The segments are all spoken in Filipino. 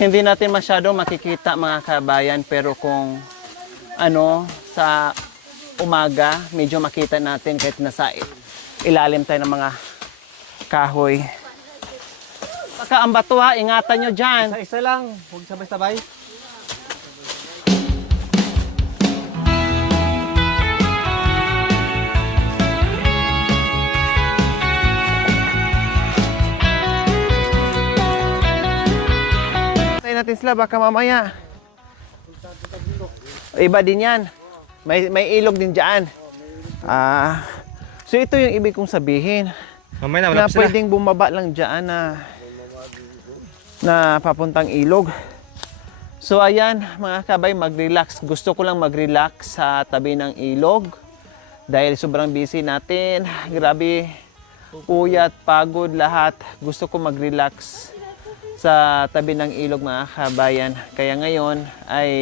Hindi natin masyado makikita mga kabayan, pero kung ano, sa umaga, medyo makita natin kahit nasa ilalim tayo ng mga kahoy. Baka ang bato ha, ingatan nyo dyan. Isa-isa lang, huwag sabay-sabay. Natin sila baka mamaya. Iba din yan. May ilog din dyan. So ito yung ibig kong sabihin. Mamaya Na pwedeng bumaba lang dyan na papuntang ilog. So ayan mga kabay, mag-relax. Gusto ko lang mag-relax sa tabi ng ilog. Dahil sobrang busy natin. Grabe, puyat, pagod, lahat. Gusto ko mag-relax sa tabi ng ilog mga kabayan. Kaya ngayon ay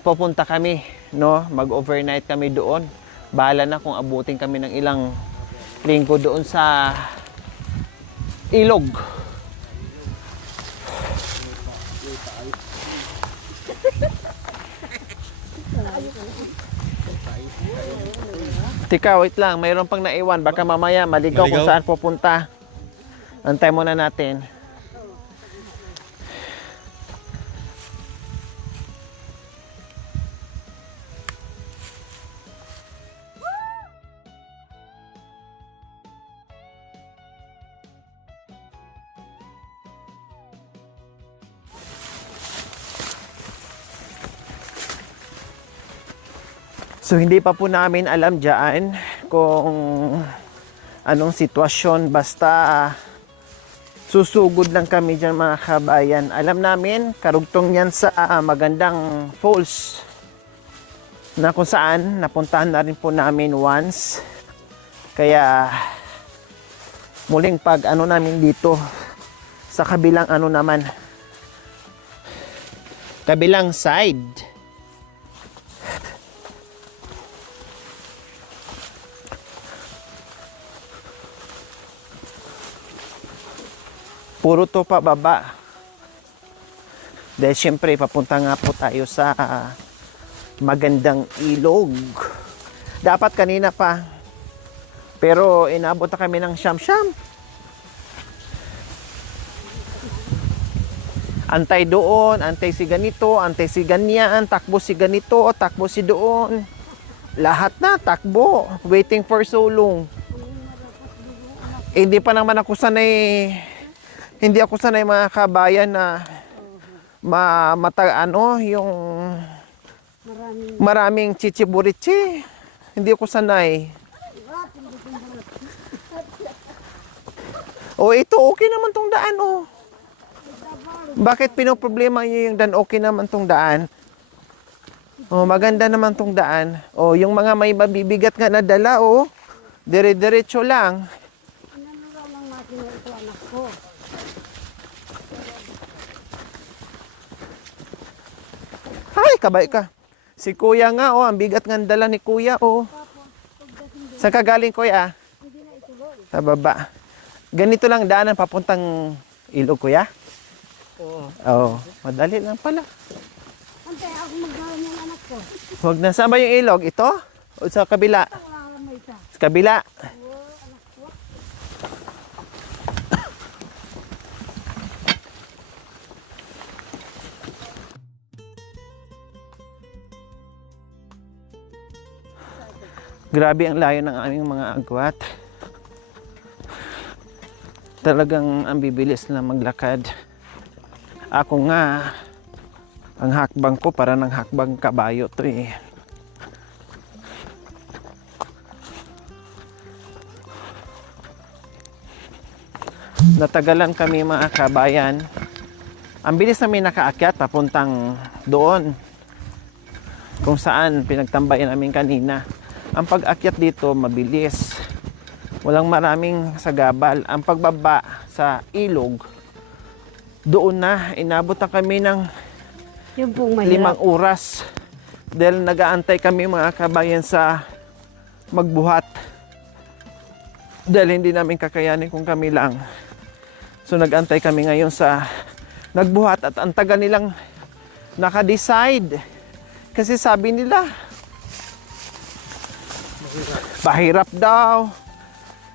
pupunta kami, no? Mag-overnight kami doon. Bahala na kung abutin kami ng ilang linggo doon sa ilog. Tika, wait lang. Mayroon pang naiwan. Baka mamaya maligaw kung saan pupunta. Antay muna natin. So hindi pa po namin alam dyan kung anong sitwasyon, basta susugod lang kami dyan mga kabayan. Alam namin karugtong yan sa magandang falls na kung saan napuntahan na rin po namin once. Kaya muling pag ano namin dito sa kabilang ano naman, kabilang side. Puro to pa baba. Dahil syempre papunta nga po tayo sa magandang ilog. Dapat kanina pa. Pero inabot na kami ng siyam-siyam. Antay doon, antay si ganito, antay si ganyan, takbo si ganito, takbo si doon. Lahat na takbo. Waiting for so long. Hindi pa naman ako sanay. Hindi ako sanay mga kabayan na yung maraming chichiburichi. Hindi ako sanay. O ito, okay naman tong daan, oh. Bakit pinoproblema niyo yung daan? Okay naman tong daan. Oh, maganda naman tong daan. Oh, yung mga may mabibigat nga na dala, oh. Dire-diretso lang. Ay, kabay ka. Si kuya nga, oh, ang bigat nga dala ni kuya, oh. Saan ka galing, kuya? Sa baba. Ganito lang daanan papuntang ilog, kuya? Oo. Oo, madali lang pala. Antay, ako magdala ng anak ko. Huwag na. Saan ba yung ilog? Ito? O sa kabila? Sa kabila. Grabe ang layo ng aming mga agwat. Talagang ang bibilis na maglakad. Ako nga, ang hakbang ko para ng hakbang kabayo to eh. Natagalan kami mga kabayan. Ang bilis namin nakaakyat papuntang doon kung saan pinagtambayan namin kanina. Ang pag-akyat dito mabilis. Walang maraming sagabal. Ang pagbaba sa ilog, doon na, inabot na kami ng 5 oras. Dahil nag-aantay kami mga kabayan sa magbuhat. Dahil hindi namin kakayanin kung kami lang. So nag-antay kami ngayon sa nagbuhat at ang taga nilang naka-decide. Kasi sabi nila, mahirap daw,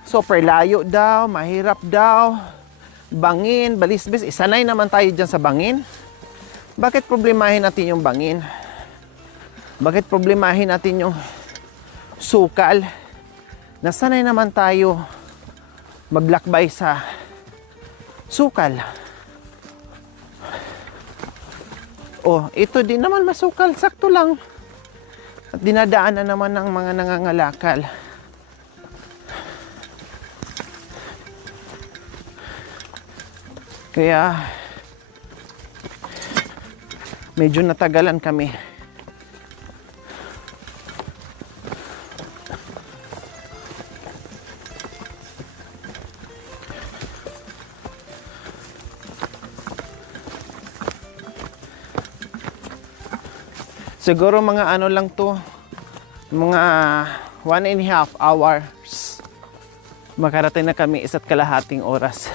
super layo daw, mahirap daw, bangin, balisbis, isanay naman tayo dyan sa bangin. Bakit problemahin natin yung bangin? Bakit problemahin natin yung sukal? Nasanay naman tayo maglakbay sa sukal. Oh, ito din naman masukal, sakto lang. At dinadaanan naman ng mga nangangalakal. Kaya medyo natagalan kami. Siguro mga ano lang to, mga 1.5 hours. Makarating na kami 1.5 oras.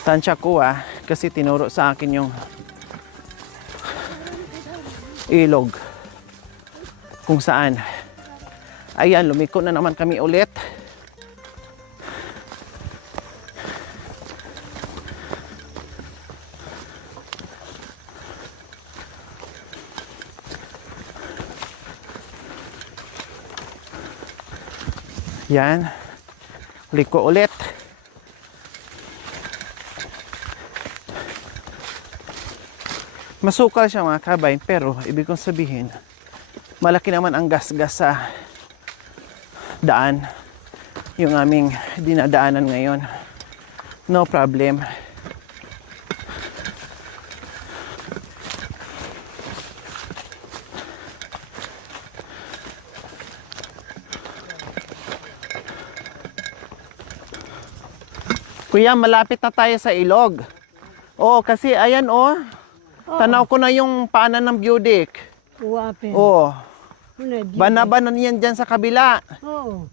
Tansya ko kasi tinuro sa akin yung ilog. Kung saan. Ayan, lumiko na naman kami ulit. Yan. Liko ulit. Masukal siya mga kabay, pero ibig kong sabihin, malaki naman ang gas-gas sa daan. Yung aming dinadaanan ngayon. No problem. Kuya, malapit na tayo sa ilog. Oo, kasi ayan tanaw ko na yung paanan ng Budik. Uwapin. Oo. Ano, Bana-bana yan dyan sa kabila. Oo.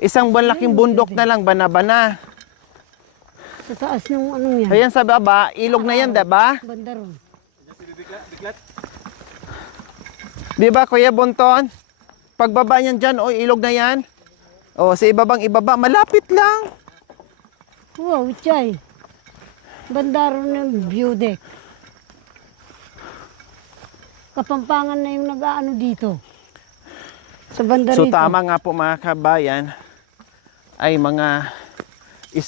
Isang malaking bundok na lang, bana-bana. Sa taas ng anong yan. Ayan sa baba, ilog na yan, diba? Banda ron. Diba, Kuya Bonton? Pagbaba niyan dyan, ilog na yan. O, sa ibabang ibaba, malapit lang. Wow, chay. Banda ron ng view deck. Kapampangan na yung nag-aano dito. Sa banda So rito. tama nga po mga kabayan, ay mga 1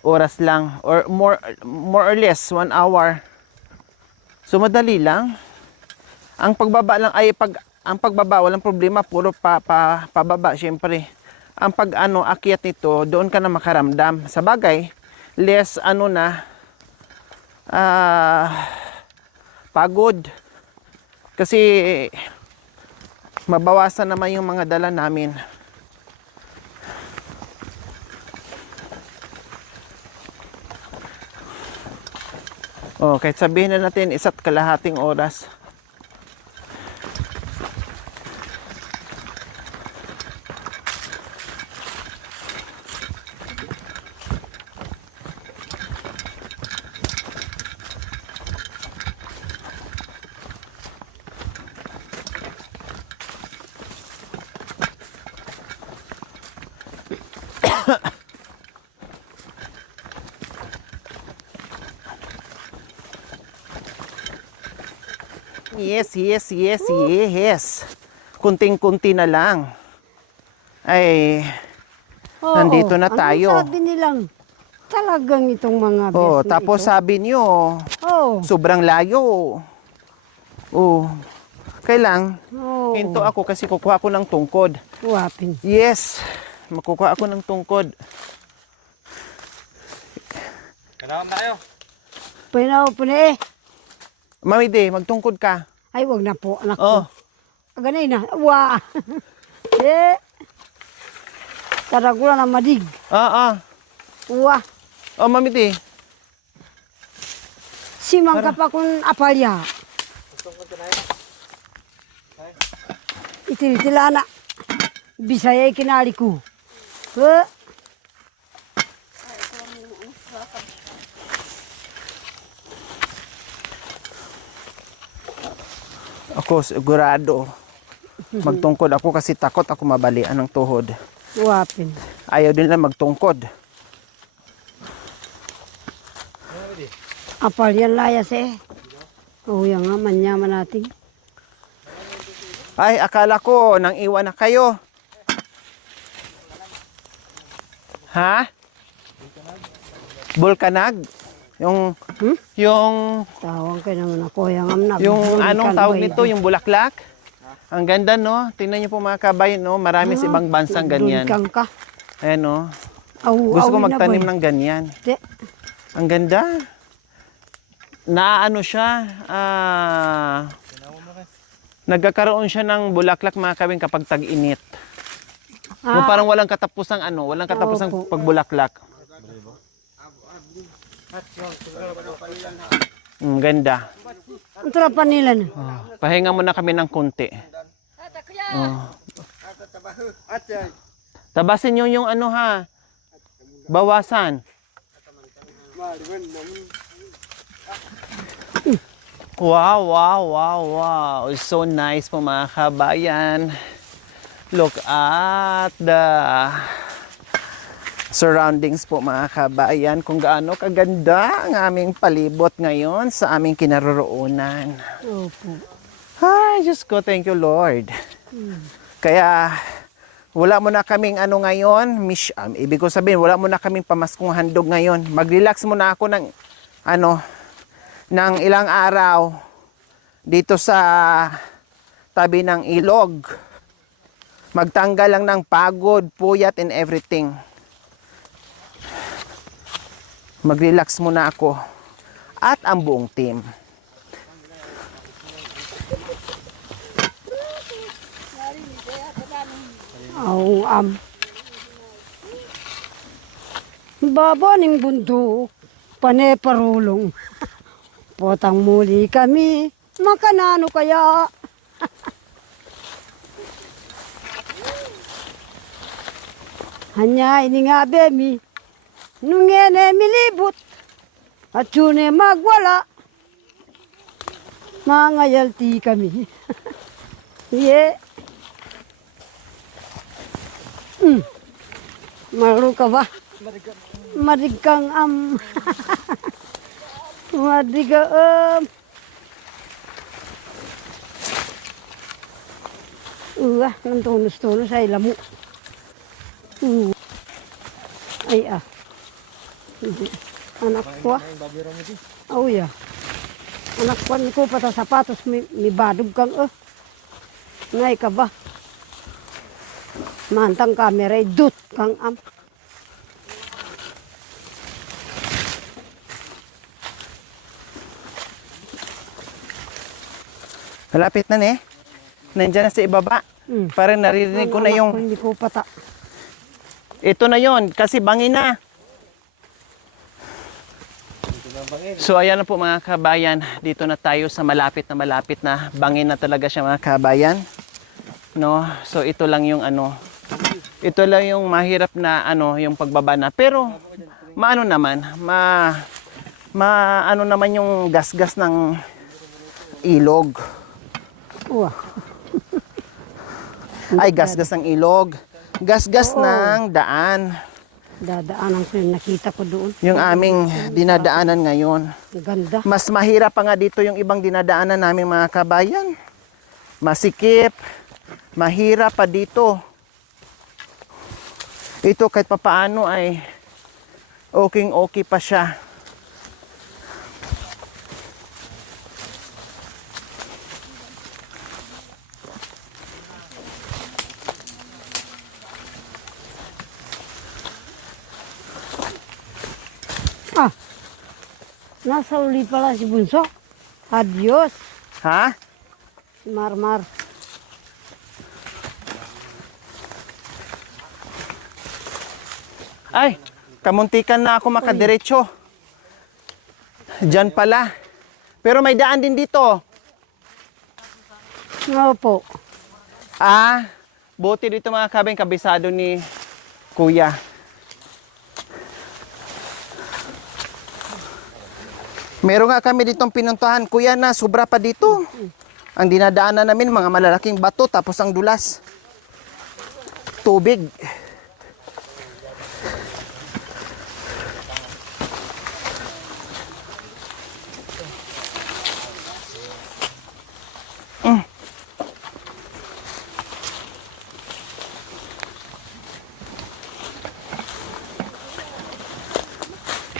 oras lang or more or less 1 hour. So madali lang. Ang pagbaba lang ay ang pagbaba walang problema, puro pababa syempre. Ang akyat nito, doon ka na makaramdam. Sa bagay, less pagod. Kasi mabawasan naman yung mga dala namin. Kahit sabihin na natin 1.5 oras. Yes. Kunting-kunti na lang. Ay, Oo, nandito na tayo. Ano sabi nilang talagang itong mga beses na tapos ito? sabi niyo, Oo. sobrang layo. Kailang, Oo. hinto ako kasi kukuha ko ng tungkod. Uwapin. Yes, makukuha ako ng tungkod. Kailangan na kayo. Pinaw po na Mami De, magtungkod ka. Ay, wag na po, anak Oh, ko. Ganay na. Uwa. Taragula na madig. Uwa. Mami De. Simang ka pa kung apalya. Itil-tilana. Bisaya kinali ko. Ako sigurado. Magtungkod ako kasi takot ako mabalian ng tuhod. Wapin. Ayaw din lang magtungkod. Apal yan layas eh. Oh, yan nga, manyaman natin. Ay, akala ko nang iwan na kayo. Ha? Bulkanag? Yung yung Tawang kayo naman ako. Yan nga, yung anong tawag nito, yung bulaklak? Ang ganda, no? Tingnan niyo po mga kabayan, no? Marami sa ibang bansang ganyan. Dulkang ka. Ayan, no? Aw, Gusto ko awin na, magtanim boy. ng ganyan. Te, Ang ganda. Naano siya, nagkakaroon siya ng bulaklak mga kabing kapag tag-init. Yung parang walang katapusang walang katapusang Opo. pagbulaklak. Ganda. ang tarapan nila na. Pahinga muna kami ng konti. Tabasin nyo yung ha. Bawasan. Wow, wow, wow, wow. It's so nice po mga kabayan. Look at the surroundings po mga kabayan. Kung gaano kaganda ang aming palibot ngayon sa aming kinaroroonan. Opo. Ay, Diyos ko, thank you Lord. Kaya wala mo na kaming ngayon, ibig ko sabihin, wala mo na kaming pamaskong handog ngayon. Mag-relax muna ako ng ng ilang araw dito sa tabi ng ilog. Magtanggal lang ng pagod, puyat and everything. Mag-relax muna ako at ang buong team. Aw, Baba ning bundok, paneparulong. Potang muli kami, makanano kaya? Hanya ini nga bemi, nungene milibot, at yun magwala. Mangayalti kami. Yeah. Maru ka ba? Marigkang Madiga nang tunos-tunos ay lamu. Ay anak ko. Oh ya. Anak ko pata sapatos mi badug kang Ngay ka ba? Mantang kamera dut kang Malapit na Nandiyan na sa ibaba. Parang naririnig ko na yung... Hindi ko pata. Ito na yon kasi bangin na. So ayan na po mga kabayan. Dito na tayo sa malapit na. Bangin na talaga siya mga kabayan. No? So ito lang yung ito lang yung mahirap na yung pagbaba na. Pero maano naman, ano naman yung gasgas ng ilog. Uwa. Ay, gasgas ng ilog. Gasgas ng daan. Dadaanan ko yung nakita ko doon. Yung aming dinadaanan ngayon. Ganda. Mas mahirap pa nga dito yung ibang dinadaanan namin mga kabayan. Masikip. Mahirap pa dito. Ito kahit papaano ay okay pa siya. Nasa uli pala si Bunso. Adios. Ha? Marmar. Ay, kamuntikan na ako makadiretso. Diyan pala. Pero may daan din dito. Opo. Buti dito mga kabing kabisado ni Kuya. Meron nga kami ditong pinuntahan. Kuya na, sobra pa dito. Ang dinadaanan namin, mga malalaking bato, tapos ang dulas. Tubig.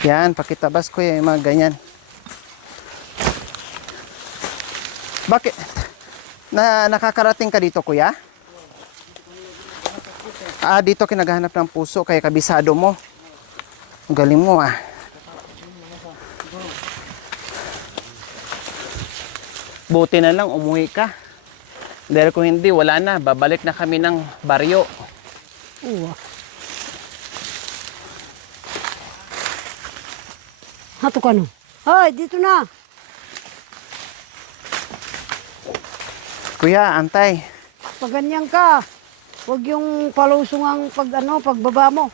Yan, pakitabas ko yung mga ganyan. Bakit? Nakakarating ka dito, kuya? Dito kinaghahanap ng puso, kaya kabisado mo. Ang galing mo, ah. Buti na lang, umuwi ka. Dahil kung hindi, wala na. Babalik na kami ng baryo. Oo. Hato ka no. Hoy, dito na. Kuya, antay. Pag ganyan ka, huwag yung palusong ang pagbaba mo.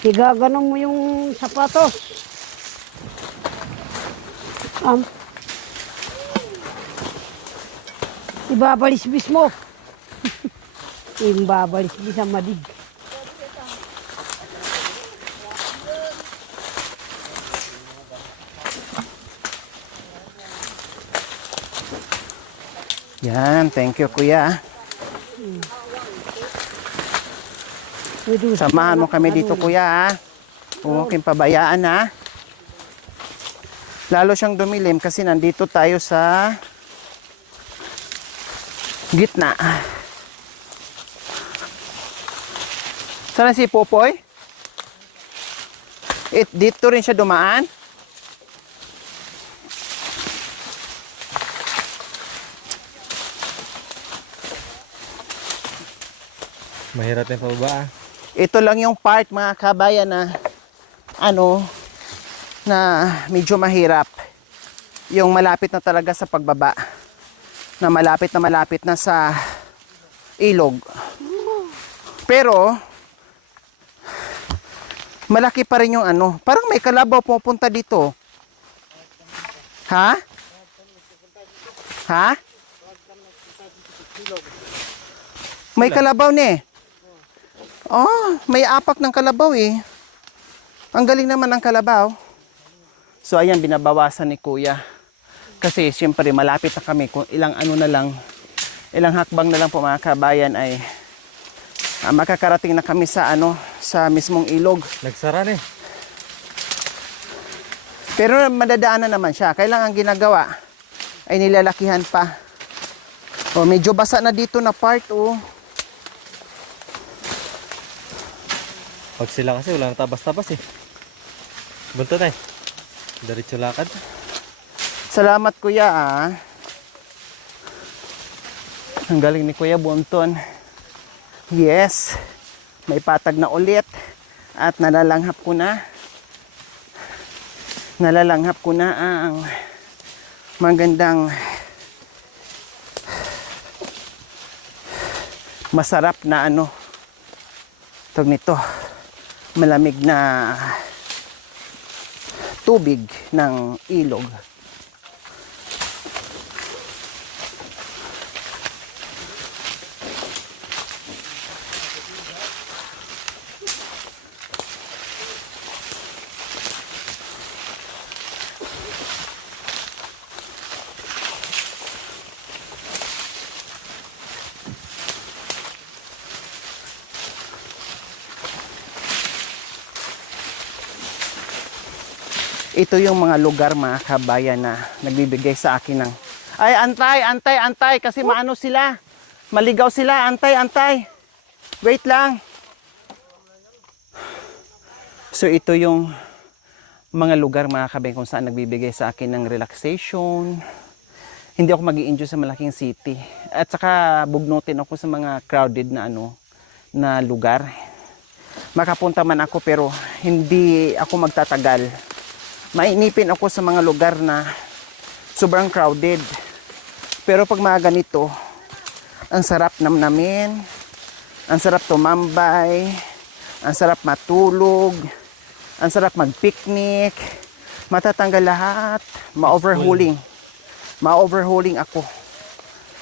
Igaganon mo yung sapatos. Ibabalisbis mo. Ibabalisbis ang madig. Yan, thank you, kuya. Samahan mo kami dito, kuya, ha? Huwag kayong pabayaan, ha? Lalo siyang dumilim kasi nandito tayo sa gitna. Saan si Popoy? Dito rin siya dumaan? Mahirap yung pababa. Ito lang yung part, mga kabayan, na na medyo mahirap. Yung malapit na talaga sa pagbaba. Na malapit na sa ilog. Pero malaki pa rin yung parang may kalabaw pupunta dito. Ha? Ha? May kalabaw ni. Oh, may apak ng kalabaw eh. Ang galing naman ng kalabaw. So ayan, binabawasan ni kuya. Kasi siyempre malapit na kami. Kung ilang ilang hakbang na lang po mga kabayan ay makakarating na kami sa sa mismong ilog. Nagsara eh. Pero madadaanan naman siya. Kailangan ginagawa ay nilalakihan pa. Oh, medyo basa na dito na part, oh. Pag sila kasi walang tabas-tabas eh. Buntot eh. Diretso lakad. Salamat, kuya, ah. Ang galing ni Kuya Bunton. Yes. May patag na ulit. At nalalanghap ko na. Nalalanghap ko na ang magandang masarap na tawag nito, malamig na tubig ng ilog. Ito yung mga lugar, mga kabayan, na nagbibigay sa akin ng ay, antay kasi maano sila, maligaw sila. Antay, wait lang. So ito yung mga lugar, mga kabayan, kung saan nagbibigay sa akin ng relaxation. Hindi ako mag-i-enjoy sa malaking city, at saka bugnutin ako sa mga crowded na na lugar. Makapunta man ako pero hindi ako magtatagal. Mainipin ako sa mga lugar na sobrang crowded. Pero pag mga ganito, ang sarap namnamin, ang sarap tumambay, ang sarap matulog, ang sarap mag-picnic, matatanggal lahat, ma-overhauling. ma-overhauling ako.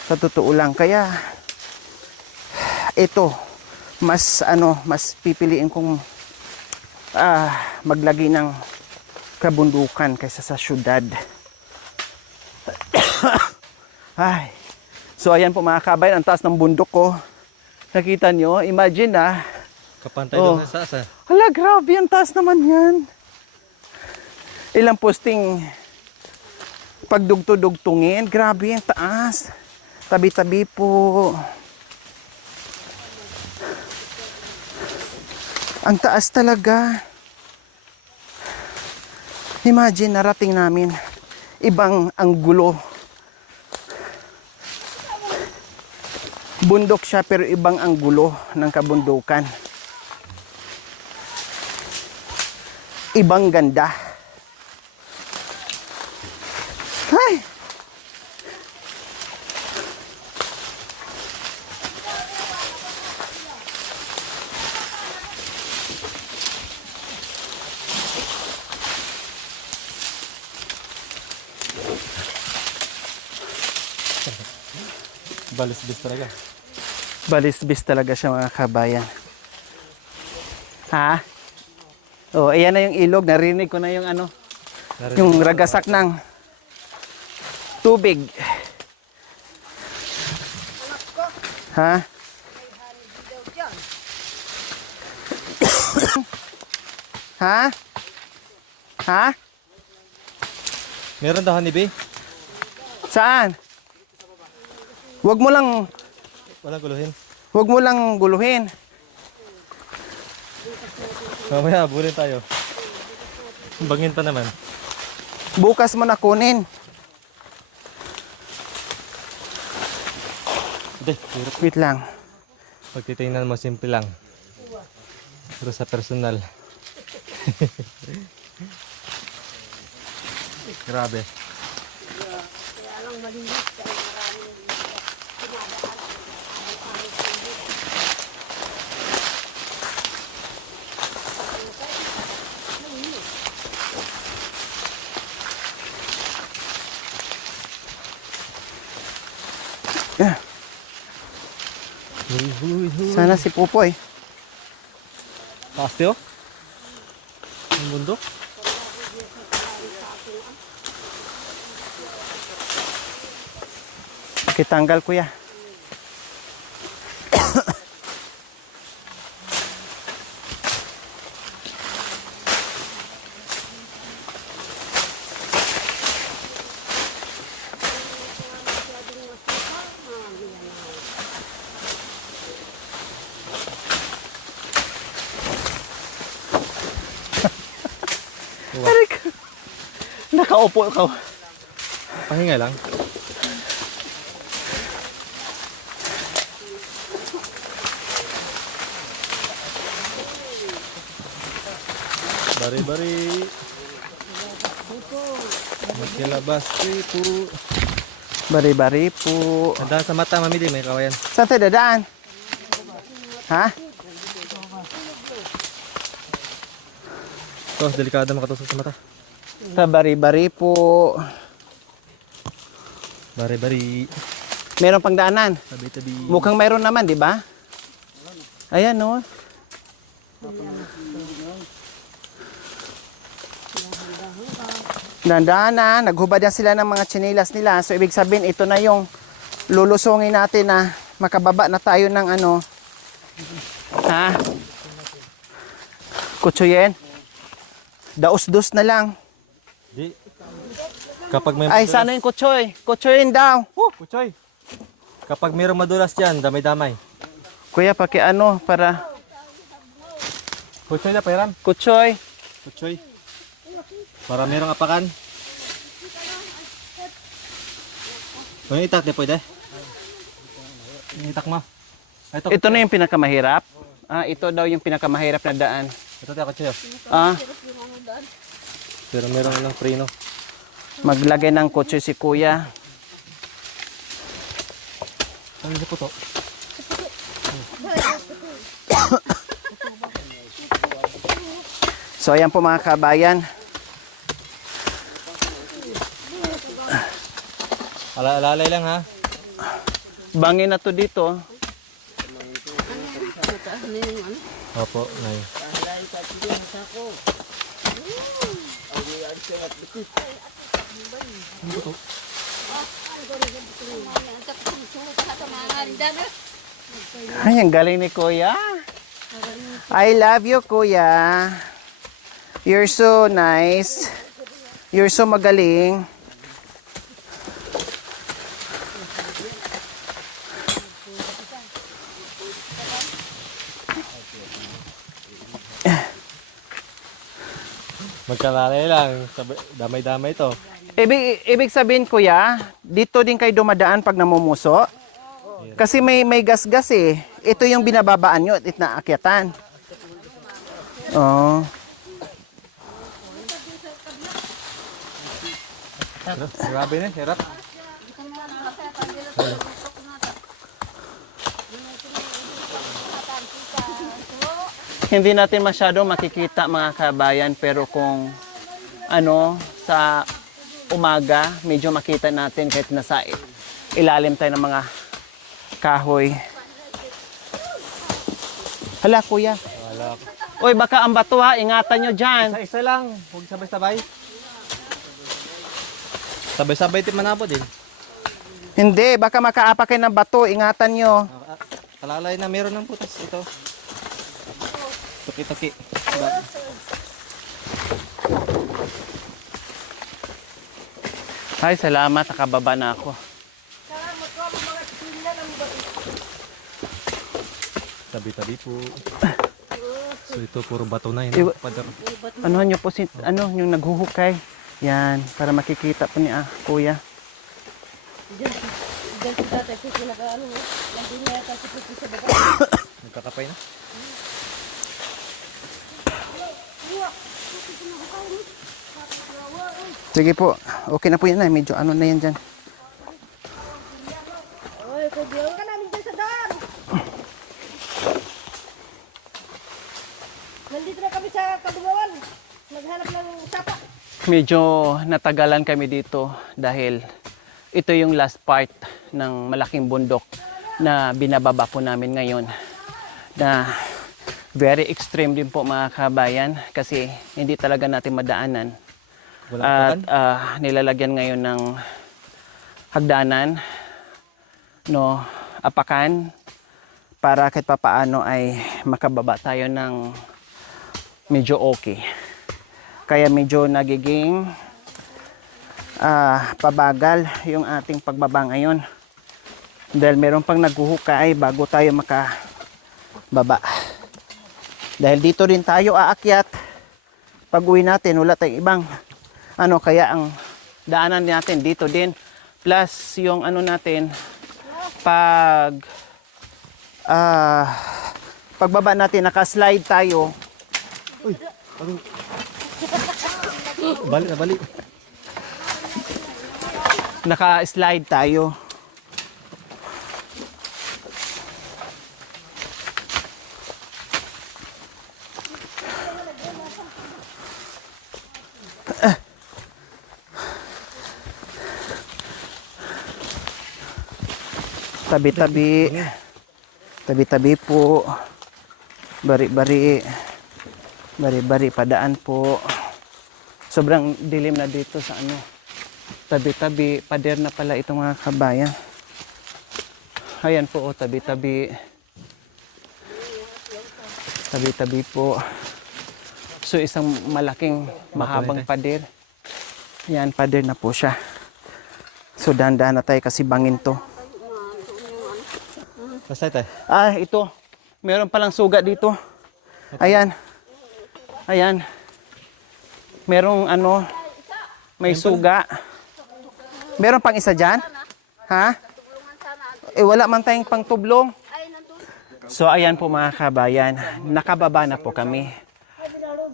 Sa totoo lang. Kaya, ito, mas pipiliin kong maglagi ng kabundukan kaysa sa syudad. Ay. So ayan po mga kabayan, ang taas ng bundok ko. Nakita nyo, imagine Kapantay doon sa asa. hala, grabe, ang taas naman yan. Ilang posting pagdugto-dugtungin, grabe ang taas. Tabi-tabi po. Ang taas talaga. Imagine, narating namin. Ibang anggulo. Bundok siya pero ibang anggulo ng kabundukan. Ibang ganda. Ay! Balis-bis talaga. Balisbis talaga siya mga kabayan. Ha? Oh, ayan na yung ilog. Narinig ko na yung ano, yung ragasak ng tubig. Ha? Ha? Ha? Meron daw honeybee? Saan? Huwag mo lang Walang guluhin. Huwag mo lang guluhin. Mamaya, bulin tayo. Bangin pa naman. Bukas mo na kunin. Hindi, hirap. Wait lang. Pag titingnan mo, simple lang. Pero sa personal. Grabe. Yeah. Sana si Pupoy. Taas yun? Ang bundok? Kitanggal kuya. Nakaupo ka. Pahinga lang. Bari-bari. Magkilabas po. Bari-bari po. Tandaan sa mata, mamili. May kawayan. Saan tayo dadaan? Ha? Ito, delikado makatusok sa mata. Sa bari-bari po. Bari-bari. Meron pang daanan. Tabi-tabi. Mukhang meron naman, di ba? Ayan, no? Dandaan, naghubad na sila ng mga tsinelas nila. So, ibig sabihin, ito na yung lulusungin natin na makababa na tayo ng ano. Ha? Kutsuyen? Daos-dos na lang. Di. Kapag may Ay, sana yung kutsoy. Kutsuyin daw. Kuchoy. Kapag mayroong madulas dyan, damay-damay. Kuya, ano para Kuchoy na, pairam. kutsoy. Kuchoy. Para mayroong apakan. Ano yung itak, di pwede? Yung itak mo. Ay, Ito na yung pinakamahirap. Ito daw yung pinakamahirap na daan. Ito tayo, kuchoy. Pero mayroong ilang preno. Maglagay ng kutsoy si kuya. Ano yung puto? So ayan po mga kabayan. Alalay lang ha. Bangin na to dito. Opo, Nay. Ay, ang galing ni Kuya. I love you, Kuya. You're so nice. You're so magaling. Magkalalay lang. Damay-damay to. Ibig sabihin, Kuya, dito din kayo dumadaan pag namumuso? Kasi may gas-gas eh. Ito yung binababaan nyo at naakyatan. Oh. Grabe na, hirap. Hindi natin masyado makikita mga kabayan, pero kung ano, sa umaga, medyo makita natin kahit nasa ilalim tayo ng mga kahoy. Hala, Kuya. Wala. Uy, baka ang bato ha, ingatan nyo dyan. Isa lang. Huwag sabay-sabay. Sabay-sabay ti manapod din. Hindi, baka makaapak kayo ng bato, ingatan nyo. Kalalay na meron ng putas ito. Tuki-tuki. Ay, salamat, nakababa na ako. Tabi-tabi po. So ito puro bato na yun. Iwa- Ano nyo po, yung naghuhukay. Yan, para makikita po ni Kuya. Nagkakapay na. Sige po, okay na po yan. Medyo ano na yan dyan. Nandito na kami sa Kadungawan. Naghanap ng sapa. Medyo natagalan kami dito dahil ito yung last part ng malaking bundok na binababa po namin ngayon, na very extreme din po mga kabayan kasi hindi talaga natin madaanan. At nilalagyan ngayon ng hagdanan, no, apakan, para kahit papaano ay makababa tayo ng medyo okay. Kaya medyo nagiging pabagal yung ating pagbaba ngayon. Dahil meron pang naghuhukay bago tayo makababa. Dahil dito rin tayo aakyat. Pag uwi natin, wala tayong ibang ano, kaya ang daanan natin dito din. Plus yung ano natin, pagbaba natin, nakaslide tayo. Balik na balik. Naka-slide tayo. Tabi-tabi. Tabi-tabi po. Bari-bari. Bari-bari padaan po. Sobrang dilim na dito sa ano. Tabi-tabi. Pader na pala itong mga kabayan. Ayan po, oh, tabi-tabi. Tabi-tabi po. So isang malaking mahabang pader. Yan, pader na po siya. So dahan-dahan na tayo kasi bangin to. Basta tayo. Ito. Meron palang suga dito. Ayan. Ayan. Merong ano, may suga. Meron pang isa dyan? Ha? Wala man tayong pangtublong. So ayan po mga kabayan, nakababa na po kami.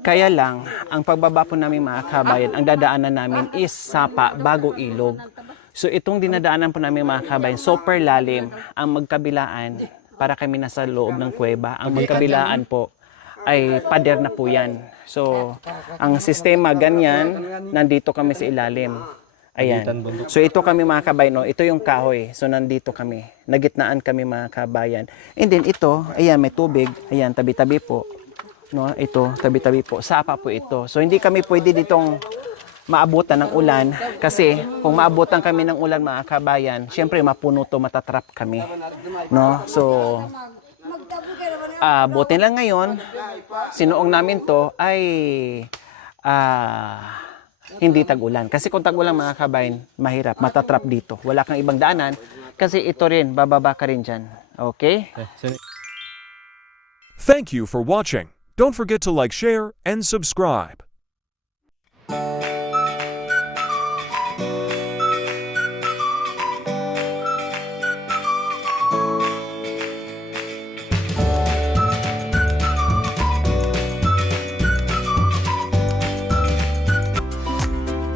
Kaya lang, ang pagbaba po namin mga kabayan, ang dadaanan namin is sapa bago ilog. So itong dinadaanan po namin mga kabayan, super lalim. Ang magkabilaan, para kami nasa loob ng kuweba, ang magkabilaan po ay pader na po yan. So ang sistema ganyan, nandito kami sa ilalim. Ayan. Pagitan bundok. So ito kami mga kabayan, no? Ito yung kahoy. So nandito kami. Nagitnaan kami mga kabayan. And then ito, ayan, may tubig. Ayan, tabi-tabi po. No, ito, tabi-tabi po. Sapa po ito. So hindi kami pwede ditong maabutan ng ulan kasi kung maabutan kami ng ulan mga kabayan, syempre mapuno to, matatrap kami. No? So buti lang ngayon, sinuong namin to ay hindi tag-ulan. Kasi kung tag-ulan mga kabayan, mahirap, matatrap dito. Wala kang ibang daanan kasi ito rin, bababa ka rin dyan. Okay? Thank you for watching. Don't forget to like, share, and subscribe.